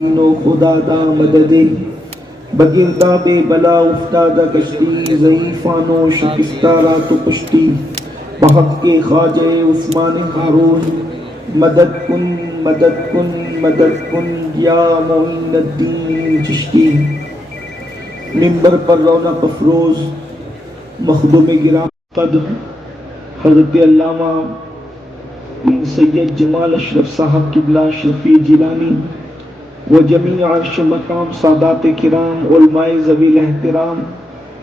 نو خدا دا مددے بگرداب بلا افتادہ کشتی ضعیفان و شکستہ رات و پشتی بحق کے خواجہ عثمان ہارون مدد کن مدد کن مدد کن یا معین الدین چشتی۔ منبر پر رونق افروز مخدوم گراں قدر حضرت علامہ سید جمال اشرف صاحب قبلہ شفیع جیلانی و جمیع عرش مقام سادات کرام علماء ذوی الاحترام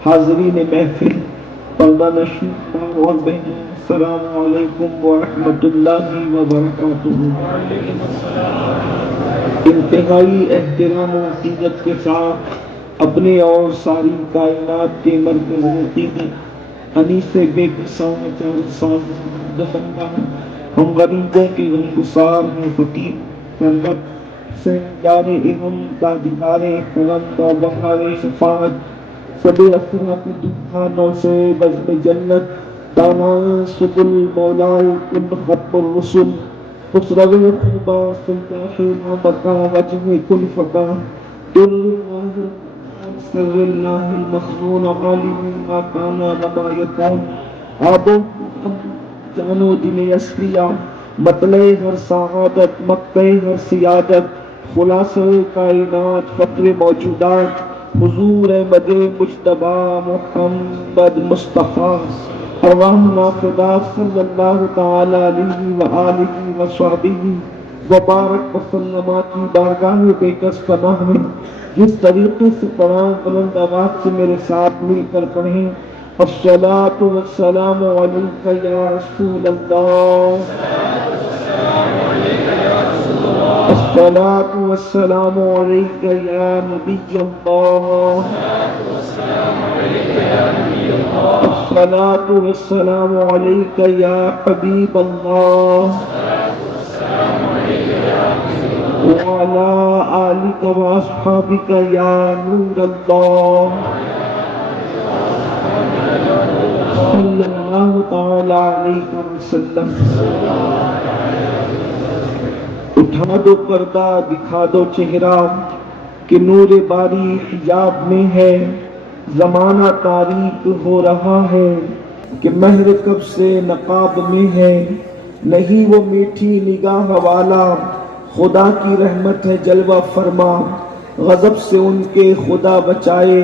حاضرین محفل پردہ نشین اور بہن، السلام علیکم ورحمۃ اللہ وبرکاتہ۔ انتہائی احترام و عقیدت کے ساتھ اپنے اور ساری کائنات کے مرکز عقیدت انیس بے کسان چار دفنہ ہم غریبوں کے غمگسار ہیں فقیر سربت سے جار اہم تاجدار کرم و بہار شفاعت سب اسرات دکھانوں سے بزم جنت دامان سبل مولائے کن خط الرسل خسرو خوبا سلطاح نامکا وجہ کن فقا دل سر اللہ المخزون عالم ما کانا وما یکون آبو جانو دل اسریا مطلع ہر سعادت مقطع ہر سیادت خلاصہ کائنات فقر موجودات حضور احمد مجتبی محمد مصطفیٰ ارواحنا فدا صلی اللہ تعالی علیہ وآلہ وصحبہ وبارک وسلم کی بارگاہ بے کس پناہ میں جس طریقے سے قرآن بلند آواز سے میرے ساتھ مل کر پڑھیں الصلاۃ والسلام علیک یا رسول اللہ، الصلاۃ والسلام علیک یا نبی اللہ، الصلاۃ والسلام علیک یا حبیب اللہ وعلی آلک واصحابک یا نور اللہ صلی اللہ تعالی علیہ وسلم۔ اٹھا دو پردہ دکھا دو چہرہ کہ نور باری حجاب میں ہے، زمانہ تاریک ہو رہا ہے کہ مہر کب سے نقاب میں ہے، نہیں وہ میٹھی نگاہ والا خدا کی رحمت ہے جلوہ فرما، غضب سے ان کے خدا بچائے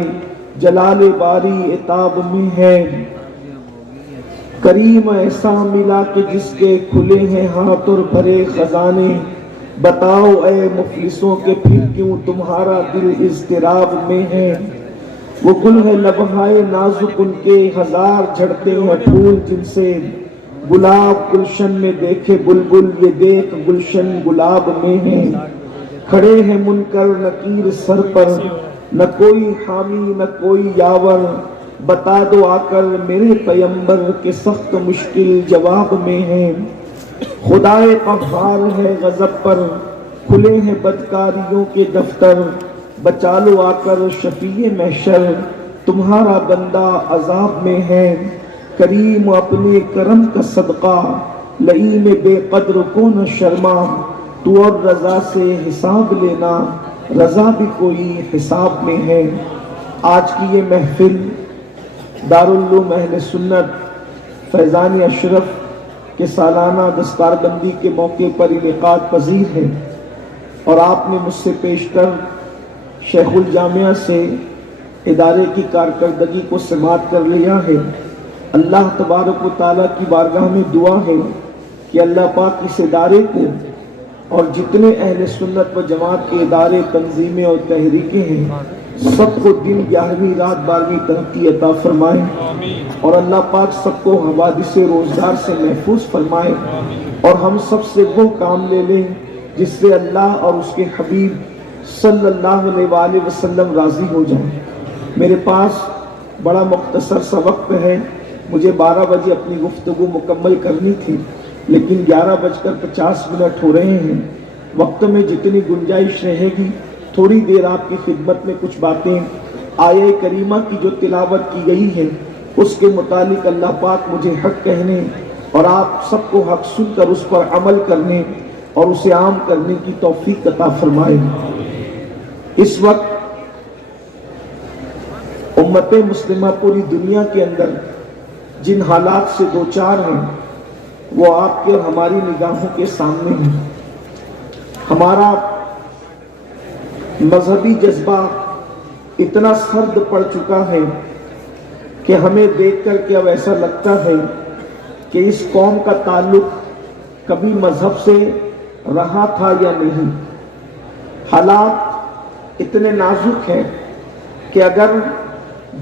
جلال باری عتاب میں ہے، کریم ایسا ملا کہ جس کے کھلے ہیں ہاتھ اور بھرے خزانے، بتاؤ اے مفلسوں کہ پھر کیوں تمہارا دل اضطراب میں ہے، وہ گل ہے لبہائے نازک ان کے ہزار جھڑتے ہیں پھول جن سے، گلاب گلشن میں دیکھے بلبل یہ دیکھ گلشن گلاب میں ہے، کھڑے ہیں منکر نکیر سر پر نہ کوئی حامی نہ کوئی یاور، بتا دو آ کر میرے پیمبر کے سخت مشکل جواب میں ہے، خدائے قہار ہے غضب پر کھلے ہیں بدکاریوں کے دفتر، بچا لو آ کر شفیع محشر تمہارا بندہ عذاب میں ہے، کریم اپنے کرم کا صدقہ لئیم بے قدر کو نہ شرما، تو اور رضا سے حساب لینا رضا بھی کوئی حساب میں ہے۔ آج کی یہ محفل دارالعلوم اہل سنت فیضان اشرف کے سالانہ دستار بندی کے موقع پر انعقاد پذیر ہے، اور آپ نے مجھ سے پیشتر شیخ الجامعہ سے ادارے کی کارکردگی کو سماعت کر لیا ہے۔ اللہ تبارک و تعالیٰ کی بارگاہ میں دعا ہے کہ اللہ پاک اس ادارے کو اور جتنے اہل سنت و جماعت کے ادارے تنظیمیں اور تحریکیں ہیں سب کو دن 11ویں رات 12ویں ترقی عطا فرمائے، اور اللہ پاک سب کو حوادث روزگار سے محفوظ فرمائے، اور ہم سب سے وہ کام لے لیں جس سے اللہ اور اس کے حبیب صلی اللہ علیہ وآلہ وسلم راضی ہو جائیں۔ میرے پاس بڑا مختصر سا وقت ہے، مجھے 12 بجے اپنی گفتگو مکمل کرنی تھی، لیکن 11:50 ہو رہے ہیں۔ وقت میں جتنی گنجائش رہے گی تھوڑی دیر آپ کی خدمت میں کچھ باتیں آیہ کریمہ کی جو تلاوت کی گئی ہے اس کے متعلق اللہ پاک مجھے حق کہنے اور آپ سب کو حق سن کر اس پر عمل کرنے اور اسے عام کرنے کی توفیق عطا فرمائے۔ اس وقت امت مسلمہ پوری دنیا کے اندر جن حالات سے دوچار ہیں وہ آپ کے اور ہماری نگاہوں کے سامنے ہیں۔ ہمارا مذہبی جذبہ اتنا سرد پڑ چکا ہے کہ ہمیں دیکھ کر کے اب ایسا لگتا ہے کہ اس قوم کا تعلق کبھی مذہب سے رہا تھا یا نہیں۔ حالات اتنے نازک ہیں کہ اگر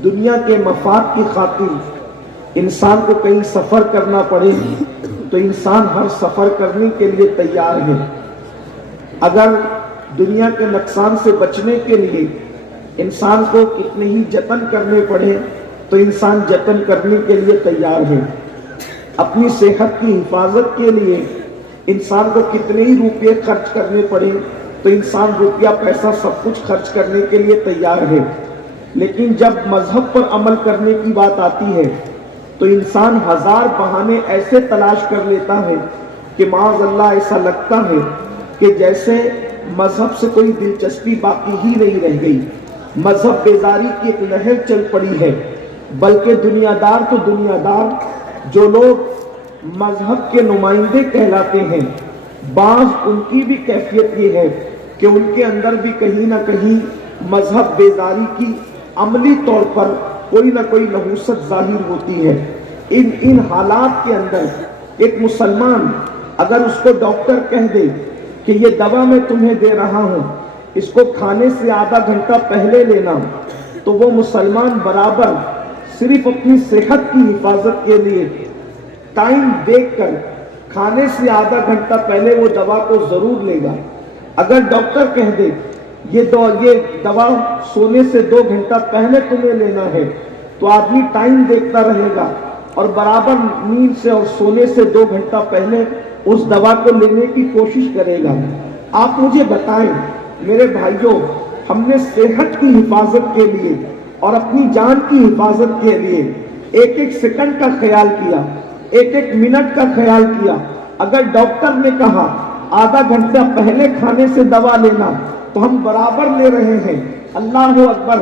دنیا کے مفاد کی خاطر انسان کو کہیں سفر کرنا پڑے تو انسان ہر سفر کرنے کے لیے تیار ہے۔ اگر دنیا کے نقصان سے بچنے کے لیے انسان کو کتنے ہی جتن کرنے پڑے تو انسان جتن کرنے کے لیے تیار ہے۔ اپنی صحت کی حفاظت کے لیے انسان کو کتنے ہی روپے خرچ کرنے پڑے تو انسان روپیہ پیسہ سب کچھ خرچ کرنے کے لیے تیار ہے۔ لیکن جب مذہب پر عمل کرنے کی بات آتی ہے تو انسان ہزار بہانے ایسے تلاش کر لیتا ہے کہ معاذ اللہ ایسا لگتا ہے کہ جیسے مذہب سے کوئی دلچسپی باقی ہی نہیں رہ گئی۔ مذہب بیزاری کی ایک لہر چل پڑی ہے، بلکہ دنیا دار تو دنیا دار جو لوگ مذہب کے نمائندے کہلاتے ہیں، بعض ان کی بھی کیفیت یہ ہے کہ ان کے اندر بھی کہیں نہ کہیں مذہب بیزاری کی عملی طور پر کوئی نہ کوئی نحوست ظاہر ہوتی ہے۔ ان حالات کے اندر ایک مسلمان اگر اس کو ڈاکٹر کہہ دے کہ یہ دوا میں تمہیں دے رہا ہوں، اس کو کھانے سے آدھا گھنٹہ پہلے لینا، تو وہ مسلمان برابر صرف اپنی صحت کی حفاظت کے لیے ٹائم دیکھ کر کھانے سے آدھا گھنٹہ پہلے وہ دوا کو ضرور لے گا۔ اگر ڈاکٹر کہہ دے یہ دوا سونے سے 2 گھنٹہ پہلے تمہیں لینا ہے تو آدمی ٹائم دیکھتا رہے گا اور برابر نیند سے اور سونے سے 2 گھنٹہ پہلے اس دوا کو لینے کی کوشش کرے گا۔ آپ مجھے بتائیں میرے بھائیوں، ہم نے صحت کی حفاظت کے لیے اور اپنی جان کی حفاظت کے لیے ایک ایک سیکنڈ کا خیال کیا، ایک ایک منٹ کا خیال کیا۔ اگر ڈاکٹر نے کہا آدھا گھنٹہ پہلے کھانے سے دوا لینا تو ہم برابر لے رہے ہیں۔ اللہ اکبر،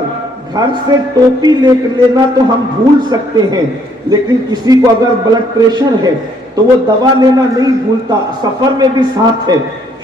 گھر سے ٹوپی لے لینا تو ہم بھول سکتے ہیں، لیکن کسی کو اگر بلڈ پریشر ہے تو وہ دوا لینا نہیں بھولتا، سفر میں بھی ساتھ ہے،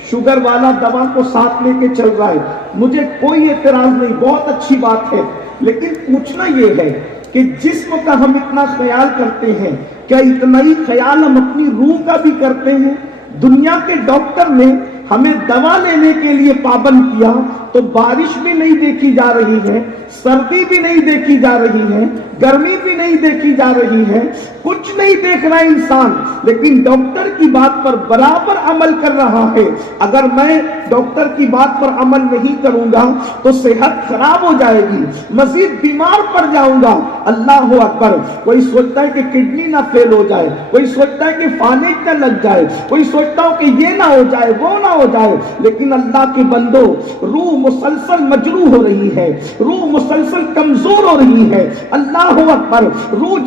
شوگر والا دوا کو ساتھ لے کے چل رہا ہے۔ مجھے کوئی اعتراض نہیں، بہت اچھی بات ہے، لیکن پوچھنا یہ ہے کہ جسم کا ہم اتنا خیال کرتے ہیں، کیا اتنا ہی خیال ہم اپنی روح کا بھی کرتے ہیں؟ دنیا کے ڈاکٹر نے ہمیں دوا لینے کے لیے پابند کیا تو بارش بھی نہیں دیکھی جا رہی ہے، سردی بھی نہیں دیکھی جا رہی ہے، گرمی بھی نہیں دیکھی جا رہی ہے، کچھ نہیں دیکھ رہا انسان، لیکن ڈاکٹر کی بات پر برابر عمل کر رہا ہے۔ اگر میں ڈاکٹر کی بات پر عمل نہیں کروں گا تو صحت خراب ہو جائے گی، مزید بیمار پڑ جاؤں گا۔ اللہ اکبر، کوئی سوچتا ہے کہ کڈنی نہ فیل ہو جائے، کوئی سوچتا ہے کہ فالج نہ لگ جائے، کوئی سوچتا ہو کہ یہ نہ ہو جائے وہ نہ ہو جائے، لیکن اللہ کے بندو، روح مسلسل مجروح ہو رہی ہے، روح مسلسل کمزور ہو رہی ہے۔ اللہ اکبر، روح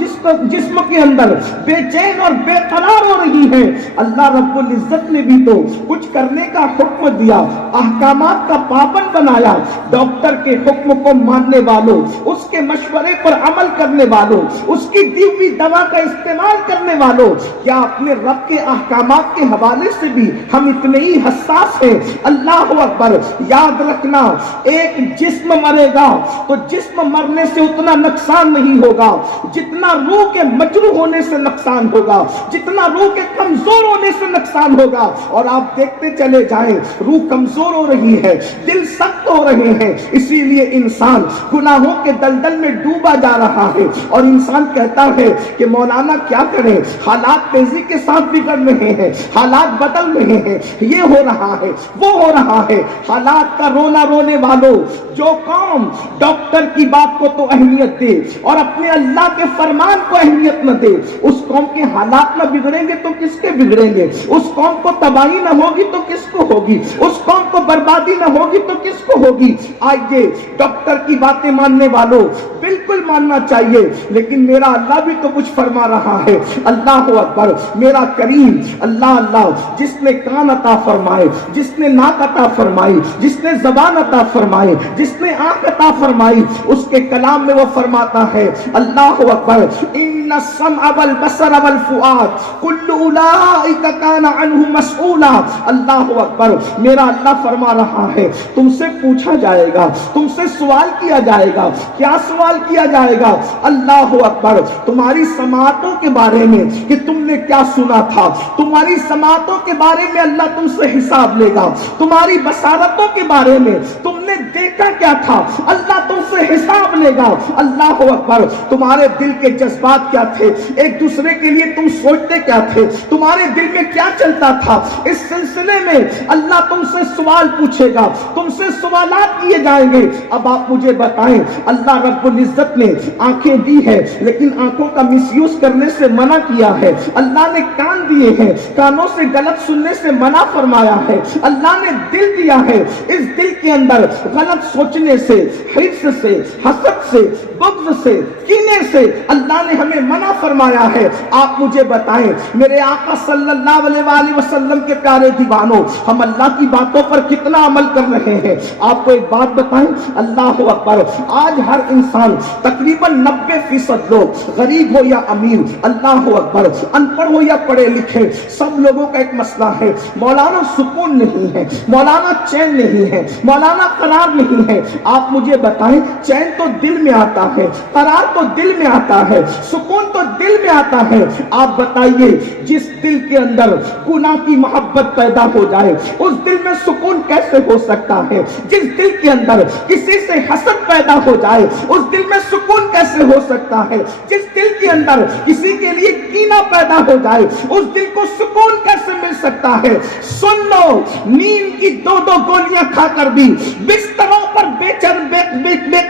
جسم کے اندر بے چین اور بے قرار ہو رہی ہے۔ اللہ رب العزت نے بھی تو کچھ کرنے کا حکم دیا، احکامات کا پابند بنایا۔ ڈاکٹر کے حکم کو ماننے والوں، اس کے مشورے پر عمل کرنے والوں، اس کی دی ہوئی دوا کا استعمال کرنے والوں، کیا اپنے رب کے احکامات کے حوالے سے بھی ہم اتنے ہی حساس ہیں؟ اللہ اکبر، یاد رکھنا، ایک جسم مرے گا تو جسم مرنے سے اتنا نقصان نہیں ہوگا جتنا روح کے مجروح ہونے سے نقصان ہوگا، جتنا روح کے کمزور ہونے سے نقصان ہوگا۔ اور آپ دیکھتے چلے جائیں، روح کمزور ہو رہی ہے، دل سخت ہو رہے ہیں، اسی لیے انسان گناہوں کے دلدل میں ڈوبا جا رہا ہے۔ اور انسان کہتا ہے کہ مولانا کیا کریں، حالات تیزی کے ساتھ بگڑ رہے ہیں، حالات بدل رہے ہیں، یہ ہو رہا ہے وہ ہو رہا ہے۔ حالات کا رونا رونے والوں، جو قوم ڈاکٹر کی بات کو تو اہمیت دے اور اپنے اللہ کے فرمان کو اہمیت نہ دے، اس قوم کے حالات نہ بگڑیں گے تو کس کے بگڑیں گے؟ اس قوم کو تباہی نہ ہوگی تو کس کو ہوگی؟ اس قوم کو بربادی نہ ہوگی تو کس کو ہوگی. آئیے ڈاکٹر کی باتیں ماننے والوں بالکل ماننا چاہیے, لیکن میرا اللہ بھی تو کچھ فرما رہا ہے. اللہ اکبر, میرا کریم اللہ اللہ جس نے کان عطا فرمائے, جس نے ناک عطا فرمائی, جس نے زبان عطا فرمائی, جس نے آنکھ عطا فرمائی, اس کے کلام میں وہ فرماتا ہے اللہ اکبر ان السمع والبصر والفؤاد کل اولئک کان عنہ مسئولا. اللہ اکبر, میرا اللہ فرما رہا ہے تم سے پوچھا جائے گا, تم سے سوال کیا جائے گا. کیا سوال کیا جائے گا؟ اللہ اکبر, تمہاری سماعتوں کے بارے میں کہ تم نے کیا سنا تھا, تمہاری سماعتوں کے بارے میں اللہ تم سے حساب لے گا. تمہاری بصارتوں کے بارے میں تم نے دیکھا کیا تھا, اللہ تم سے حساب لے گا. اللہ اکبر, تمہارے دل کے جذبات کیا تھے, ایک دوسرے کے لیے تم سوچتے کیا تھے, تمہارے دل میں کیا چلتا تھا, اس سلسلے میں اللہ تم سے سوال پوچھے گا, تم سے سوالات کیے جائیں گے. اب آپ مجھے بتائیں, اللہ رب العزت نے آنکھیں دی ہے لیکن آنکھوں کا مس یوز کرنے سے منع کیا ہے. اللہ نے کان دیے ہیں, کانوں سے غلط سننے سے منع فرمایا ہے. اللہ نے دل دیا ہے, اس دل کے اندر غلط سوچنے سے, حرص سے, حسد سے, بغض سے, کینے سے اللہ نے ہمیں منع فرمایا ہے. آپ مجھے بتائیں میرے آقا صلی اللہ علیہ وآلہ وسلم کے پیارے دیوانوں, ہم اللہ کی باتوں پر کتنا عمل کر رہے ہیں؟ آپ کو ایک بات بتائیں, اللہ اکبر, آج ہر انسان تقریباً 90% لوگ, غریب ہو یا امیر, اللہ اکبر, ان پڑھ ہو یا پڑھے لکھے, سب لوگوں کا ایک مسئلہ ہے, مولانا سکون نہیں ہے, مولانا چین نہیں ہے, مولانا قرار نہیں ہے. آپ مجھے بتائیں, چین تو دل میں آتا ہے, قرار تو دل میں آتا ہے, سکون تو دل میں آتا ہے. آپ بتائیے جس دل کے اندر گناہ کی محبت پیدا ہو جائے اس دل میں سکون کیسے ہو سکتا ہے؟ جس دل کے اندر کسی سے حسد پیدا ہو جائے اس دل میں سکون کیسے ہو سکتا ہے؟ جس دل کے اندر کسی کے لیے کینہ پیدا ہو جائے اس دل کو سکون کیسے مل سکتا ہے؟ سن لو, نیند کی 2 گولیاں کھا کر بھی بستروں پر بے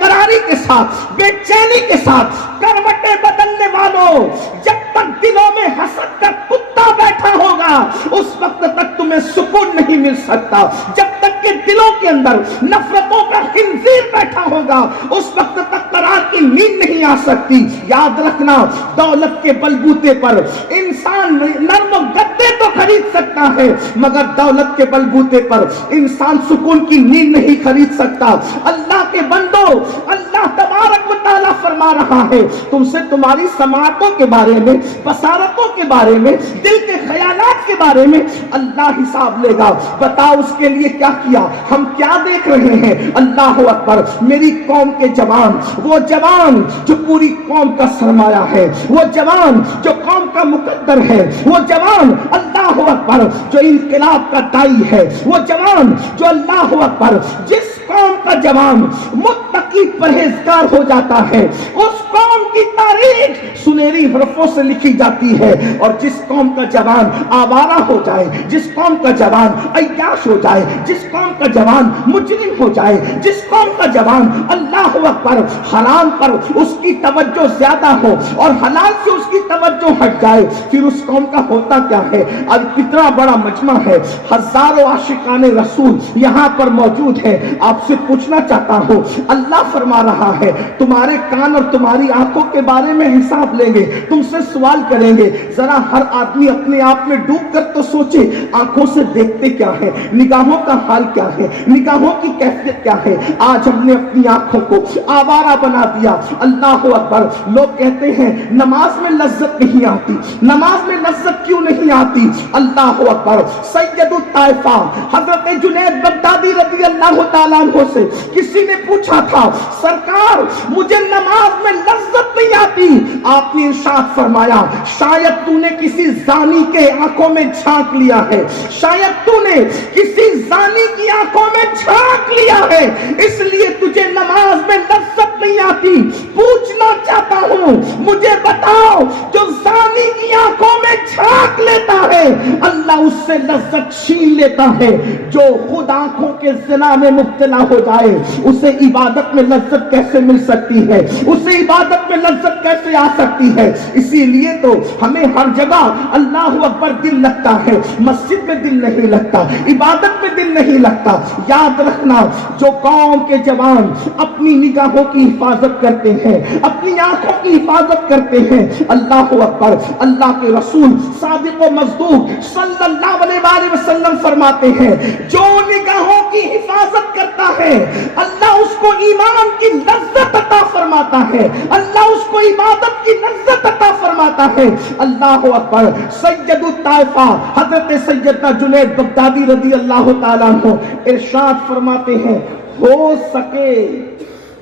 قراری کے ساتھ, بے چینی کے ساتھ کروٹیں بدلنے والوں, جب تک دلوں میں حسد کا کتا بیٹھا ہوگا اس وقت تک تمہیں سکون نہیں مل سکتا. جب تک کہ دلوں کے اندر نفرتوں کا خنزیر بیٹھا ہوگا اس وقت تک قرار کی نیند نہیں آ سکتی. یاد رکھنا, دولت کے بلبوتے پر انسان نرم گدے تو خرید سکتا ہے مگر دولت کے بلبوتے پر انسان سکون کی نیند نہیں خرید سکتا. اللہ کے بندو, اللہ تبارک و تعالیٰ فرما رہا ہے تم سے تمہاری سماعتوں کے بارے میں, بصارتوں کے بارے میں, دل کے خیالات کے بارے میں اللہ حساب لے گا. بتاؤ اس کے لیے کیا کیا, ہم کیا دیکھ رہے ہیں؟ اللہ اکبر, میری قوم کے جوان, وہ جوان جو پوری قوم کا سرمایہ ہے, وہ جوان جو قوم کا مقدر ہے, وہ جوان اللہ اکبر جو انقلاب کا دائی ہے, وہ جوان جو اللہ اکبر, جس قوم کا جوان متقی پرہیزگار ہو جاتا ہے اس قوم کی تاریخ سنہری حرفوں سے لکھی جاتی ہے. اور جس قوم کا جوان آوارہ ہو جائے, جس قوم کا جوان عیاش ہو جائے, جس قوم کا جوان مجرم ہو جائے, جس قوم کا جوان اللہ اکبر حرام پر اس کی توجہ زیادہ ہو اور حلال سے اس کی توجہ ہٹ جائے, پھر اس قوم کا ہوتا کیا ہے؟ اب کتنا بڑا مجمع ہے, ہزاروں عاشقان رسول یہاں پر موجود ہیں. آپ سے پوچھنا چاہتا ہوں, اللہ فرما رہا ہے تمہارے کان اور تمہاری آنکھوں کے بارے میں حساب لیں گے, تم سے سوال کریں گے. ذرا ہر آدمی اپنے آپ میں ڈوب کر تو سوچے, آنکھوں سے دیکھتے کیا ہے, نگاہوں کا حال کیا ہے, نگاہوں کی کیفیت کیا ہے؟ آج ہم نے اپنی آنکھوں کو آوارہ بنا دیا. اللہ اکبر, لوگ کہتے ہیں نماز میں لذت نہیں آتی, نماز میں لذت کیوں نہیں آتی؟ اللہ اکبر, سید الطائفہ حضرت جنید بغدادی رضی اللہ تعالیٰ عنہ سے کسی نے پوچھا تھا, سرکار مجھے نماز میں لذت نہیں آتی. آپ نے ارشاد فرمایا شاید تو نے کسی زانی کے آنکھوں میں جھانک لیا ہے, شاید تو نے کسی زانی کی آنکھوں میں جھانک لیا ہے, اس لیے تجھے نماز میں لذت نہیں آتی. پوچھنا چاہتا ہوں, مجھے بتاؤ جو زانی کی آنکھوں میں جھانک لیتا ہے اللہ اللہ اس سے لذت چھین لیتا ہے. جو خود آنکھوں کے زنا میں مبتلا ہو جائے اسے عبادت میں لذت کیسے مل سکتی ہے؟ اسے عبادت میں لذت کیسے آ سکتی ہے؟ اسی لیے تو ہمیں ہر جگہ اللہ اکبر دل لگتا ہے، مسجد میں دل نہیں لگتا، عبادت میں دل نہیں لگتا. یاد رکھنا، جو قوم کے جوان اپنی نگاہوں کی حفاظت کرتے ہیں، اپنی آنکھوں کی حفاظت کرتے ہیں، اللہ اکبر، اللہ کے رسول صادق و مصدوق صلی اللہ علیہ وسلم فرماتے ہیں جو نگاہوں کی حفاظت کرتا ہے اللہ اس کو ایمان کی لذت عطا فرماتا ہے، اللہ اس کو عبادت کی لذت عطا فرماتا ہے. اللہ اکبر. سید الطائفہ حضرت سیدنا جنید بغدادی رضی اللہ تعالیٰ عنہ ارشاد فرماتے ہیں ہو سکے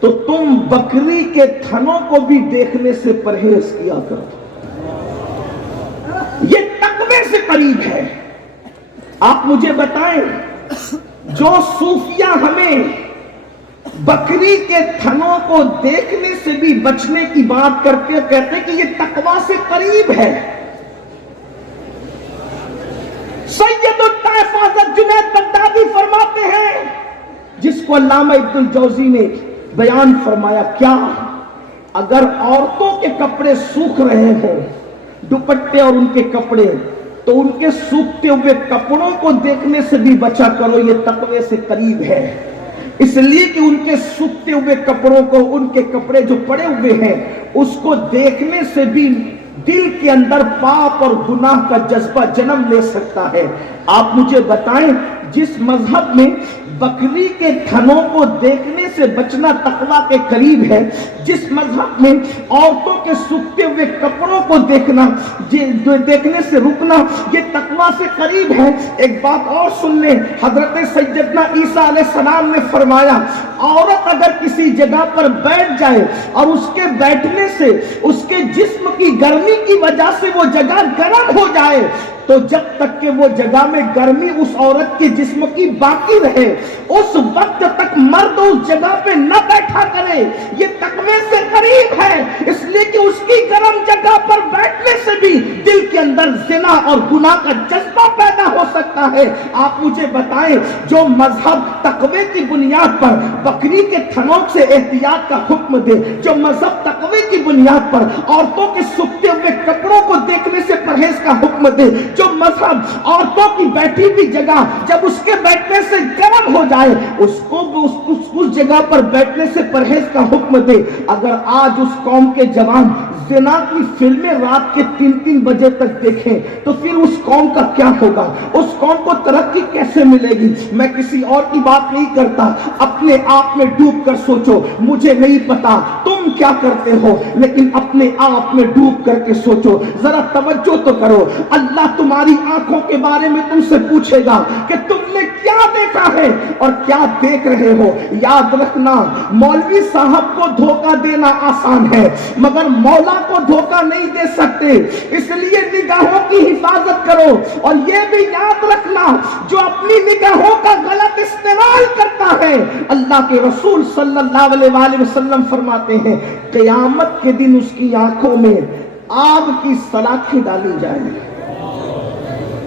تو تم بکری کے تھنوں کو بھی دیکھنے سے پرہیز کیا کرو. یہ تقوی سے قریب ہے. آپ مجھے بتائیں جو صوفیہ ہمیں بکری کے تھنوں کو دیکھنے سے بھی بچنے کی بات کرتے کہتے کہ یہ تقوی سے قریب ہے. سید الطائفہ حضرت جنید بغدادی فرماتے ہیں جس کو علامہ ابن الجوزی نے بیان فرمایا، کیا اگر عورتوں کے کپڑے سوکھ رہے ہوں، دوپٹے اور ان کے کپڑے، تو ان کے سوکھتے ہوئے کپڑوں کو دیکھنے سے بھی بچا کرو، یہ تقوی سے قریب ہے. اس لیے کہ ان کے سوکھتے ہوئے کپڑوں کو، ان کے کپڑے جو پڑے ہوئے ہیں اس کو دیکھنے سے بھی دل کے اندر پاپ اور گناہ کا جذبہ جنم لے سکتا ہے. آپ مجھے بتائیں جس مذہب میں بکری کے تھنوں کو دیکھنے سے بچنا تقوی کے قریب ہے، جس مذہب میں عورتوں کے سوکھتے ہوئے کپڑوں کو دیکھنے سے رکنا یہ تقوی سے قریب ہے. ایک بات اور سن لیں، حضرت سیدنا عیسیٰ علیہ السلام نے فرمایا عورت اگر کسی جگہ پر بیٹھ جائے اور اس کے بیٹھنے سے اس کے جسم کی گرمی کی وجہ سے وہ جگہ گرم ہو جائے تو جب تک کہ وہ جگہ میں گرمی اس عورت کے جسم کی باقی رہے اس وقت تک مرد اس جگہ پہ نہ بیٹھا کرے. یہ تقوی سے قریب ہے، اس لیے کہ اس کی گرم جگہ پر بیٹھنے سے بھی دل کے اندر زنا اور گناہ کا جذبہ پیدا ہو سکتا ہے. آپ مجھے بتائیں جو مذہب تقوی کی بنیاد پر بکری کے تھنوں سے احتیاط کا حکم دے، جو مذہب تقوی کی بنیاد پر عورتوں کے سوکھتے ہوئے کپڑوں کو دیکھنے سے پرہیز کا حکم دے، جو مذہب عورتوں کی بیٹھی ہوئی جگہ جب اس کے بیٹھنے سے گرم ہو جائے اس کو اس جگہ پر بیٹھنے سے پرہیز کا حکم دے، اگر آج اس قوم کے جوان زنا کی فلمیں رات کے 3 بجے تک دیکھیں تو پھر اس قوم کا کیا ہوگا؟ اس قوم کو ترقی کیسے ملے گی؟ میں کسی اور کی بات نہیں کرتا، اپنے آپ میں ڈوب کر سوچو. مجھے نہیں پتا تم کیا کرتے ہو لیکن اپنے آپ میں ڈوب کر کے سوچو، ذرا توجہ تو کرو. اللہ تمہاری آنکھوں کے بارے میں تم سے پوچھے گا کہ تم نے کیا دیکھا ہے اور کیا دیکھ رہے ہو. یاد رکھنا مولوی صاحب کو دھوکہ دینا آسان ہے مگر مولا کو دھوکہ نہیں دے سکتے، اس لیے نگاہوں کی حفاظت کرو. اور یہ بھی یاد رکھنا جو اپنی نگاہوں کا غلط استعمال کرتا ہے اللہ کے رسول صلی اللہ علیہ وسلم فرماتے ہیں قیامت کے دن اس کی آنکھوں میں آگ کی سلاخیں ڈالی جائیں گی.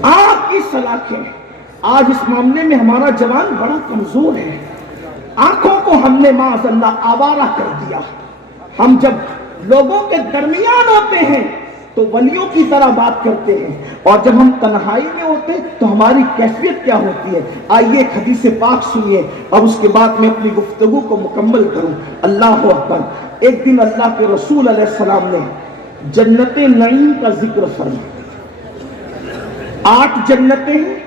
آگ کی سلاخیں. آج اس معاملے میں ہمارا جوان بڑا کمزور ہے. آنکھوں کو ہم نے معاذ اللہ آوارہ کر دیا. ہم جب لوگوں کے درمیان ہوتے ہیں تو ولیوں کی طرح بات کرتے ہیں اور جب ہم تنہائی میں ہوتے تو ہماری کیفیت کیا ہوتی ہے. آئیے ایک حدیث پاک سنیے اور اس کے بعد میں اپنی گفتگو کو مکمل کروں. اللہ اکبر. ایک دن اللہ کے رسول علیہ السلام نے جنت نعیم کا ذکر فرمایا. 8 جنتیں ہیں.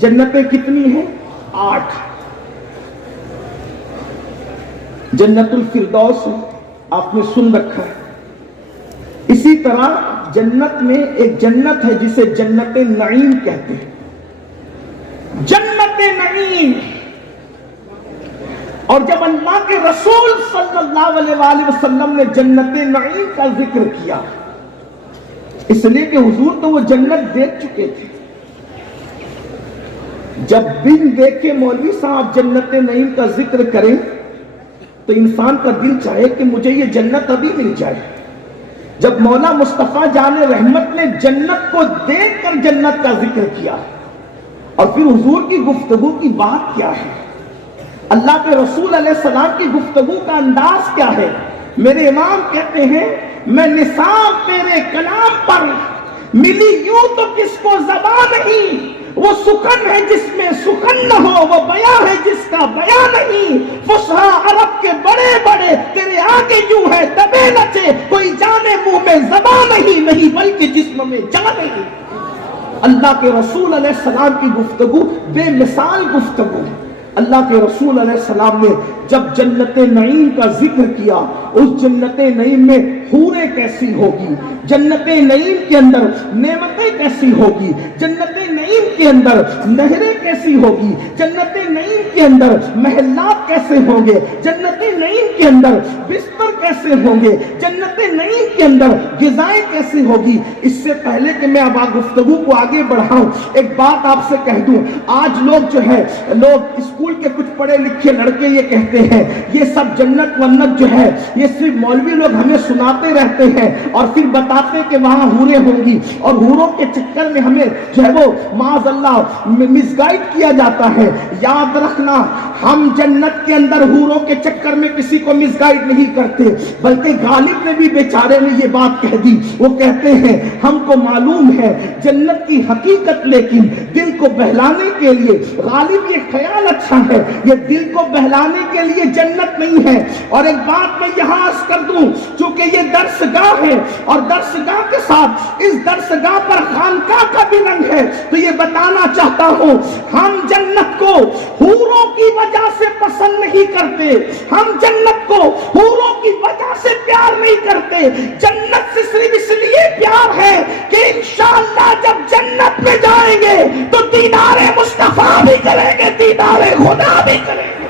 جنتیں کتنی ہیں؟ 8. جنت الفردوس آپ نے سن رکھا ہے. اسی طرح جنت میں ایک جنت ہے جسے جنت نعیم کہتے ہیں. جنت نعیم. اور جب اللہ کے رسول صلی اللہ علیہ وسلم نے جنت نعیم کا ذکر کیا اس لیے کہ حضور تو وہ جنت دیکھ چکے تھے. جب بن دیکھے مولوی صاحب جنت نعیم کا ذکر کریں تو انسان کا دل چاہے کہ مجھے یہ جنت ابھی مل جائے. جب مولا مصطفیٰ جان رحمت نے جنت کو دیکھ کر جنت کا ذکر کیا اور پھر حضور کی گفتگو کی بات کیا ہے، اللہ کے رسول علیہ السلام کی گفتگو کا انداز کیا ہے، میرے امام کہتے ہیں میں نثار تیرے کلام پر ملی یوں تو کس کو زبان نہیں، وہ سخن ہے جس میں سخن نہ ہو، وہ بیان ہے جس کا بیان نہیں، فصحا عرب کے بڑے بڑے تیرے آگے یوں ہے دبے نچے، کوئی جانے منہ میں زبان نہیں بلکہ جسم میں جان نہیں۔ اللہ کے رسول علیہ السلام کی گفتگو بے مثال گفتگو۔ اللہ کے رسول علیہ السلام نے جب جنت نعیم کا ذکر کیا، اس جنت نعیم میں حوریں کیسی ہوگی، جنت نعیم کے اندر نعمتیں کیسی ہوگی، جنت نعیم کے اندر نہریں کیسی ہوگی، جنت نعیم کے اندر محلات کیسے ہوں گے، جنت نعیم کے اندر بستر کیسے ہوں گے، جنت نعیم کے اندر غذائیں کیسی ہوگی۔ اس سے پہلے کہ میں اب گفتگو کو آگے بڑھاؤں، ایک بات آپ سے کہہ دوں، آج لوگ جو ہے لوگ اسکول کے کچھ پڑھے لکھے لڑکے یہ کہتے ہیں یہ سب جنت ونت جو ہے یہ صرف مولوی لوگ ہمیں سناتے رہتے ہیں اور پھر بتاتے کہ وہاں حوریں ہوں گی، اور حوروں کے چکر میں ہمیں جو ہے وہ معاذ اللہ مس گائیڈ کیا جاتا ہے۔ یاد رکھنا، ہم جنت کے اندر حوروں کے چکر میں کسی کو مس گائیڈ نہیں کرتے، بلکہ غالب نے بھی بیچارے نے یہ بات کہہ دی، وہ کہتے ہیں ہم کو معلوم ہے جنت کی حقیقت، لیکن دل کو بہلانے کے لیے غالب یہ خیال اچھا ہے، یہ دل کو بہلانے کے لیے جنت نہیں ہے۔ اور ایک بات میں یہاں عرض کر دوں، چونکہ یہ درسگاہ ہے اور درسگاہ کے ساتھ اس درسگاہ پر خانقاہ کا بھی رنگ ہے، تو یہ بتانا چاہتا ہوں ہم جنت کو حوروں کی وجہ سے پسند نہیں کرتے، ہم جنت کو حوروں کی وجہ سے پیار نہیں کرتے، جنت سے صرف اس لیے پیار ہے کہ انشاءاللہ جب جنت میں جائیں گے تو دیدار مصطفیٰ بھی کریں گے، دیدار خدا بھی کریں گے۔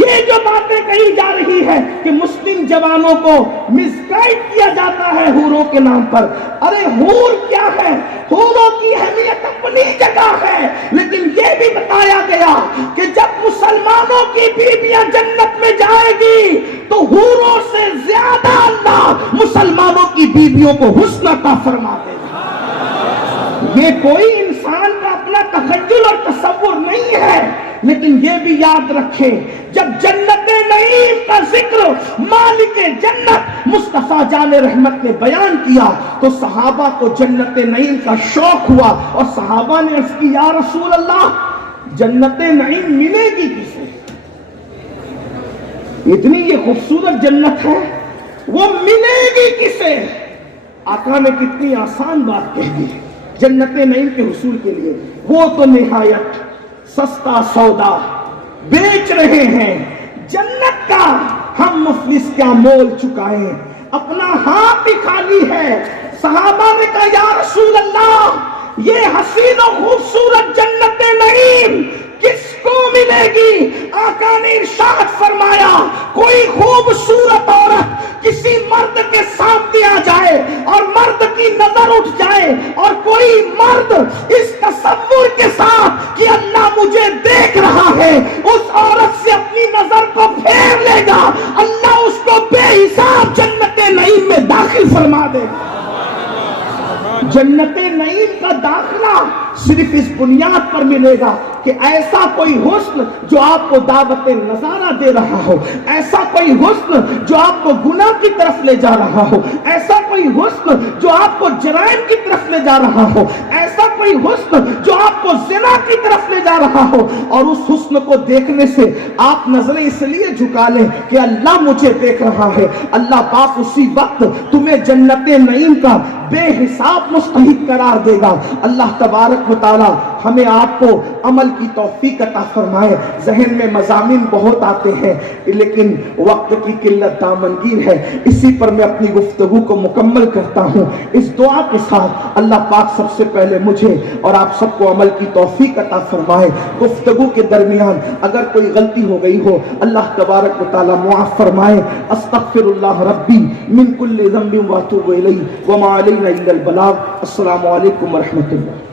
یہ جو باتیں کہی جا رہی ہے کہ مسلم جوانوں کو مس گائیڈ کیا جاتا ہے حوروں کے نام پر، ارے حور کیا ہے، حوروں کی اہمیت اپنی جگہ ہے، لیکن یہ بھی بتایا گیا کہ جب مسلمانوں کی بیویاں جنت میں جائے گی تو حوروں سے زیادہ اللہ مسلمانوں کی بیویوں کو حسن عطا فرما دے گا۔ یہ کوئی انسان کا اپنا تخیل اور تصور نہیں ہے، لیکن یہ بھی یاد رکھیں جب جنت نعیم کا ذکر مالک جنت مصطفیٰ جان رحمت نے بیان کیا تو صحابہ کو جنت نعیم کا شوق ہوا، اور صحابہ نے عرض کی یا رسول اللہ جنت نعیم ملے گی کسے؟ اتنی یہ خوبصورت جنت ہے، وہ ملے گی کسے؟ آقا نے کتنی آسان بات کہہ دی جنت نعیم کے حصول کے لیے، وہ تو نہایت سستا سودا بیچ رہے ہیں، جنت کا ہم مفلس کیا مول چکائیں، اپنا ہاتھ ہی خالی ہے۔ صحابہ نے کہا یا رسول اللہ یہ حسین و خوبصورت جنت نعیم کس کو ملے گی؟ آقا نے ارشاد فرمایا کوئی خوبصورت عورت کسی مرد کے سامنے آ جائے اور مرد کی نظر اٹھ جائے، اور کوئی مرد اس تصور کے ساتھ کہ اللہ مجھے دیکھ رہا ہے اس عورت سے اپنی نظر کو پھیر لے گا، اللہ اس کو بے حساب جنت نعیم میں داخل فرما دے گا۔ جنت نعیم کا داخلہ صرف اس بنیاد پر ملے گا کہ ایسا کوئی حسن جو آپ کو دعوت نظارہ دے رہا ہو، ایسا کوئی حسن جو آپ کو گناہ کی طرف لے جا رہا ہو، ایسا کوئی حسن جو آپ کو جرائم کی طرف لے جا رہا ہو، ایسا کوئی حسن جو آپ کو زنا کی طرف لے جا رہا ہو، اور اس حسن کو دیکھنے سے آپ نظریں اس لیے جھکا لیں کہ اللہ مجھے دیکھ رہا ہے، اللہ پاک اسی وقت تمہیں جنت نعیم کا بے حساب مستحق قرار دے گا۔ اللہ تبارک و تعالی ہمیں آپ کو عمل کی توفیق عطا فرمائے۔ ذہن میں مضامین بہت آتے ہیں لیکن وقت کی قلت دامنگیر ہے، اسی پر میں اپنی گفتگو کو مکمل کرتا ہوں اس دعا کے ساتھ اللہ پاک سب سے پہلے مجھے اور آپ سب کو عمل کی توفیق عطا فرمائے۔ گفتگو کے درمیان اگر کوئی غلطی ہو گئی ہو اللہ تبارک و تعالی معاف فرمائے۔ استغفر اللہ ربی من کل ذنب واتوب الیہ وما علینا الا البلاغ۔ السلام علیکم ورحمۃ اللہ۔